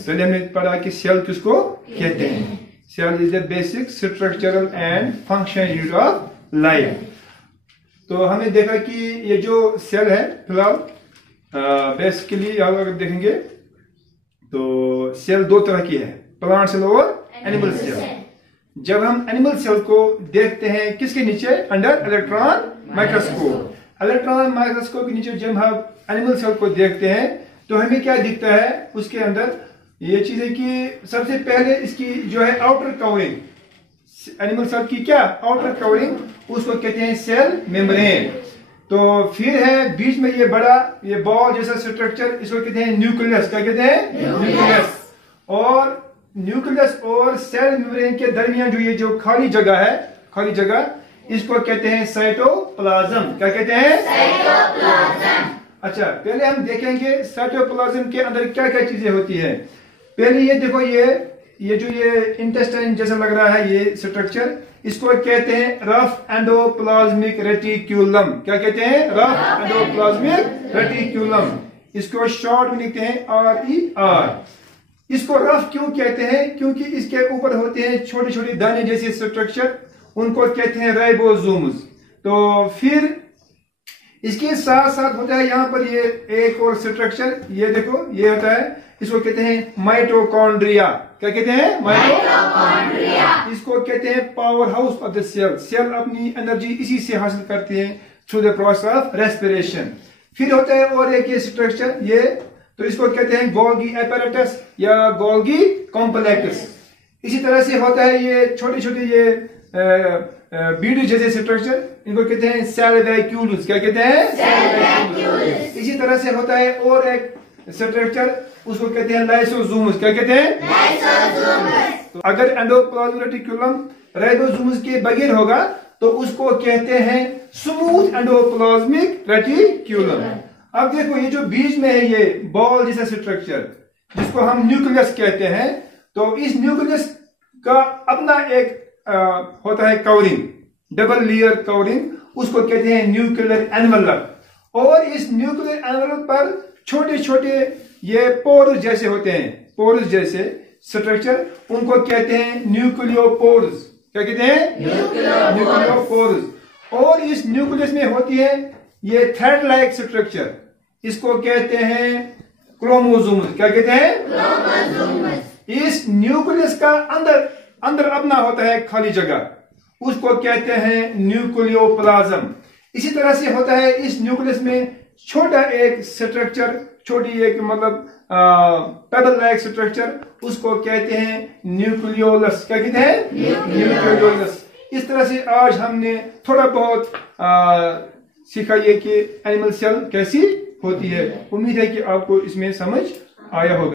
पहले हमने पढ़ा कि सेल किसको कहते हैं। Cell is the basic structural and functional unit of life. तो हमने देखा कि ये जो सेल है फिलहाल बेसिकली अगर देखेंगे तो सेल दो तरह की है, प्लांट सेल और एनिमल सेल। जब हम एनिमल सेल को देखते हैं किसके नीचे, under electron microscope. Electron microscope के नीचे जब हम एनिमल सेल को देखते हैं तो हमें क्या दिखता है, उसके अंदर ये चीज है कि सबसे पहले इसकी जो है आउटर कवरिंग, एनिमल सेल की क्या आउटर कवरिंग, उसको कहते हैं सेल मेम्ब्रेन। तो फिर है बीच में ये बड़ा ये बॉल जैसा स्ट्रक्चर, इसको कहते हैं न्यूक्लियस। क्या कहते हैं? न्यूक्लियस। और न्यूक्लियस और सेल मेम्ब्रेन के दरमियान जो ये जो खाली जगह है, खाली जगह, इसको कहते हैं साइटोप्लाज्म। क्या कहते हैं? साइटोप्लाज्म। अच्छा, पहले हम देखेंगे साइटोप्लाज्म के अंदर क्या क्या चीजें होती है। पहले ये देखो, ये जो ये इंटेस्टाइन जैसा लग रहा है ये स्ट्रक्चर, इसको कहते हैं रफ एंडोप्लाज्मिक रेटिक्यूलम। क्या कहते हैं? Rough endoplasmic reticulum. इसको शॉर्ट में लिखते हैं RER। इसको रफ क्यों कहते हैं? क्योंकि इसके ऊपर होते हैं छोटे छोटे दाने जैसे स्ट्रक्चर, उनको कहते हैं राइबोसोम्स। तो फिर इसके साथ साथ होता है यहाँ पर ये एक और स्ट्रक्चर, ये देखो ये होता है, इसको कहते हैं माइटोकॉन्ड्रिया। क्या कहते हैं? माइटोकॉन्ड्रिया। इसको कहते हैं power house of the cell. Cell अपनी एनर्जी इसी से हासिल करते हैं through the process of respiration. फिर होता है और एक ये स्ट्रक्चर, ये तो इसको कहते हैं गोल्गी एपेरेटस या गोल्गी कॉम्प्लेक्स। इसी तरह से होता है ये छोटे छोटे ये बीडी जैसे स्ट्रक्चर, इनको कहते हैं सेल वैक्यूल्स। क्या कहते हैं? Cell vacuoles. इसी तरह से होता है और एक स्ट्रक्चर, उसको कहते हैं लाइसोसोम्स। क्या कहते हैं? लाइसोसोम्स। तो अगर एंडोप्लाज्मिक रेटिक्यूलम राइबोसोम्स के बगैर होगा तो उसको कहते हैं स्मूथ एंडोप्लाज्मिक रेटिक्यूलम। अब देखो ये जो बीच में है ये बॉल जैसा स्ट्रक्चर, जिसको हम न्यूक्लियस कहते हैं, तो इस न्यूक्लियस का अपना एक होता है कवरिंग, डबल लेयर कवरिंग, उसको कहते हैं न्यूक्लियर एनवलप। और इस न्यूक्लियर एनवलप पर छोटे छोटे ये पोर्स जैसे होते हैं, पोर्स जैसे स्ट्रक्चर, उनको कहते हैं न्यूक्लियोपोर्स। क्या कहते हैं? न्यूक्लियोपोर्स। और इस न्यूक्लियस में होती है ये थ्रेड लाइक स्ट्रक्चर, इसको कहते हैं क्रोमोसोम्स। क्या कहते हैं? क्रोमोसोम्स। इस न्यूक्लियस का अंदर अपना होता है खाली जगह, उसको कहते हैं न्यूक्लियोप्लाज्म। इसी तरह से होता है इस न्यूक्लियस में छोटा एक स्ट्रक्चर, छोटी एक मतलब पेबल लाइक स्ट्रक्चर, उसको कहते हैं न्यूक्लियोलस। क्या कहते हैं? न्यूक्लियोलस। इस तरह से आज हमने थोड़ा बहुत सीखा ये कि एनिमल सेल कैसी होती है। उम्मीद है कि आपको इसमें समझ आया होगा।